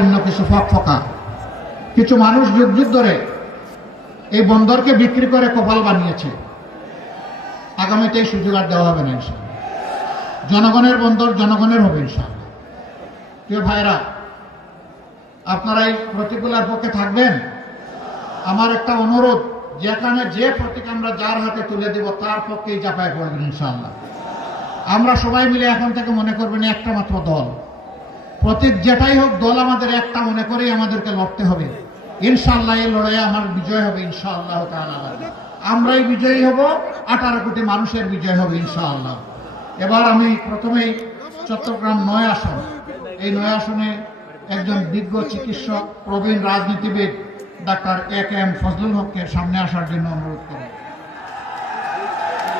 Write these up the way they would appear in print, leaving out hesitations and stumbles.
অন্য কিছু ফকফকা। কিছু মানুষ যুগ যুগ ধরে এই বন্দরকে বিক্রি করে কপাল বানিয়েছে। আগামীতে এই সুযোগ আর দেওয়া হবে না ইনশাআল্লাহ। জনগণের বন্দর জনগণের হবে ইনশাআল্লাহ। প্রিয় ভাইরা, আপনারা এই প্রতীকগুলোর পক্ষে থাকবেন। আমার একটা অনুরোধ, যেখানে যে প্রতীক আমরা যার হাতে তুলে দেব তার পক্ষেই জাপায় পড়বেন ইনশাআল্লাহ। আমরা সবাই মিলে এখন থেকে মনে করবেন একটা মাত্র দল। প্রতীক যেটাই হোক, দল আমাদের একটা মনে করেই আমাদেরকে লড়তে হবে ইনশাআল্লাহ। এই লড়াইয়ে আমার বিজয় হবে ইনশাআল্লাহ তাআলা। আমরাই বিজয়ী হব, 18 কোটি মানুষের বিজয় হবে ইনশাআল্লাহ। এবার আমি প্রথমেই চট্টগ্রাম 9 আসন, এই 9 আসনে একজন বিজ্ঞ চিকিৎসক, প্রবীণ রাজনীতিবিদ ডাক্তার A.K.M. ফজলুল হককে সামনে আসার জন্য অনুরোধ করি।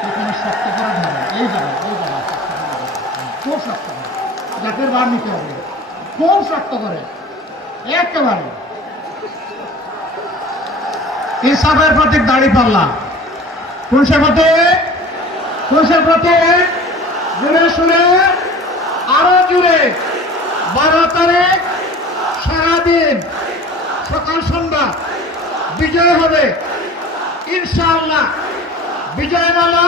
এখানে শক্ত করে ধরে, এই জায়গায় খুব শক্ত করে, জাতের বার নিতে হবে, খুব শক্ত করে একেবারে। ইনসাফের প্রতীক দাঁড়িপাল্লা। কোন সে প্রতীক? কোন সে প্রতীক? জুড়ে শুনে আরো জুড়ে 12 তারিখ সারাদিন সকাল সন্ধ্যা বিজয় হবে ইনশাআল্লাহ। বিজয় মালা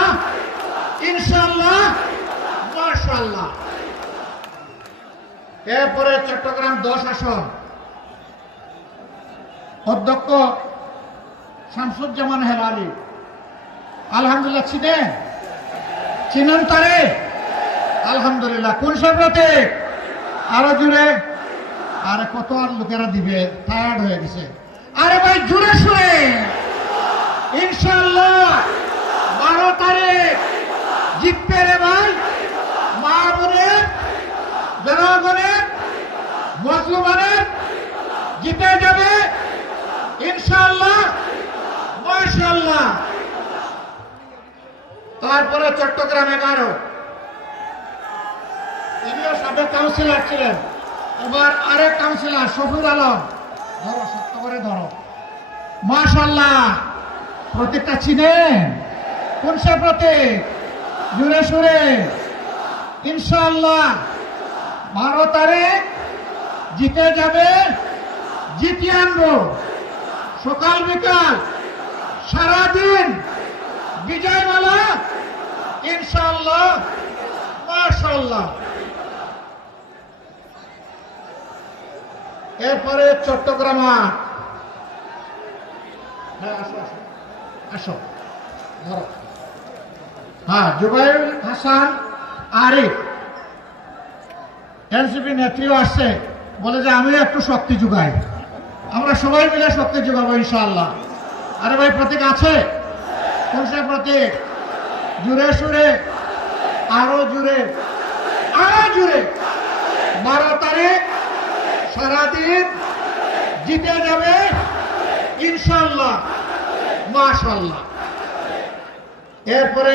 ইনশাআল্লাহ, মাশাআল্লাহ। এরপরে চট্টগ্রাম 10 আসন, অধ্যক্ষ শামসুজ্জামান হেলালি। আলহামদুলিল্লাহ, চিনেন তারে? আলহামদুলিল্লাহ। কোন সে প্রতীক? আরো জুড়ে। আরে কত আর লোকেরা দিবে, টায়ার্ড হয়ে গেছে। আরে ভাই জুড়ে শুনে ইনশাআল্লাহ 12 তারিখ জিতবে রে ভাই। মা বোনের, জনগণের, মুসলমানের জিতে যাবে ইনশাআল্লাহ, মাশাআল্লাহ। তারপরে চট্টগ্রাম 11, ইনিও সাবেক কাউন্সিলর ছিলেন, এবার আরেক কাউন্সিলর শফিউল আলম। ধরো, শক্ত করে ধরো, মাশাআল্লাহ। প্রতীকটা চিনেন? কোন সে প্রতীক? জুড়ে সুরে ইনশাআল্লাহ 12 তারিখ জিতে যাবে, জিতিয়ে আনবো। সকাল বিকাল সারাদিন বিজয় মালা ইনশাআল্লাহ, মাশাআল্লাহ। এরপরে চট্টগ্রাম 8। আসো ধরো। হ্যাঁ, জুবাইর হাসান আরিফ এনসিপি নেত্রীও আসছে, বলে যে আমি একটু শক্তি যোগাই। আমরা সবাই মিলে শক্তি যোগাবো ইনশাআল্লাহ। আরে ভাই, প্রতীক আছে? কোন সে প্রতীক? জুড়ে সুরে আরো জুড়ে, আরো জুড়ে 12 তারিখ সারাদিন জিতে যাবে ইনশাআল্লাহ, মাশাআল্লাহ। এরপরে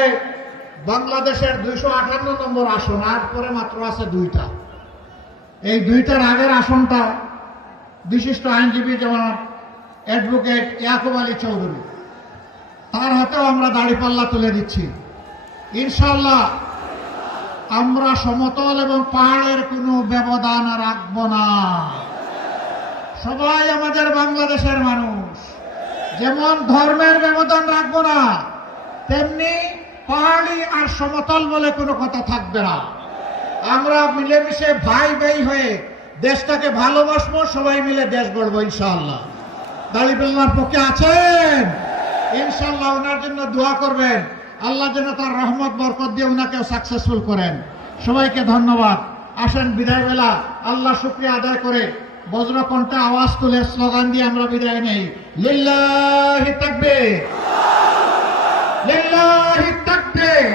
বাংলাদেশের 258 নম্বর আসন, আর পরে মাত্র আছে 2টা। এই 2টার আগের আসনটা বিশিষ্ট আইনজীবী যেমন অ্যাডভোকেট ইয়াকুব আলী চৌধুরী, তার হাতেও আমরা দাঁড়িপাল্লা তুলে দিচ্ছি ইনশাআল্লাহ। আমরা সমতল এবং পাহাড়ের কোনো ব্যবধান রাখব না। সবাই আমাদের বাংলাদেশের মানুষ। যেমন ধর্মের ব্যবধান রাখবো না, তেমনি পাহাড়ি আর সমতল বলে কোনো কথা থাকবে না। আমরা মিলেমিশে ভাই ভাই হয়ে দেশটাকে ভালোবাসবো, সবাই মিলে দেশ গড়বো ইনশাআল্লাহ। দাঁড়িপাল্লার পক্ষে আছেন? ইনশাআল্লাহ ওনার জন্য দোয়া করবেন, আল্লাহ যেন তার রহমত বরকত দিয়ে ওনাকেও সাকসেসফুল করেন। সবাইকে ধন্যবাদ। আসেন বিদায় বেলা আল্লাহ শুকরিয়া আদায় করে বজ্রকণ্ঠে আওয়াজ তুলে স্লোগান দিয়ে আমরা বিদায় নেই। লিল্লাহি তাকবীর, লিল্লাহি তাকবীর,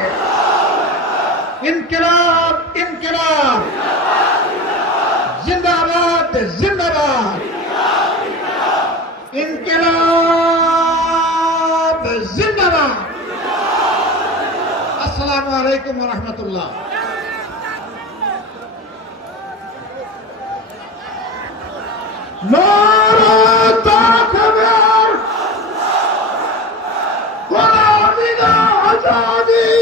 ইনকিলাব ইনকিলাব, জিন্দাবাদ জিন্দাবাদ, ইনকিলাব জিন্দাবাদ। আসসালামু আলাইকুম ওয়া রাহমাতুল্লাহ। নারে তাকবীর, গোলামি না আজাদ।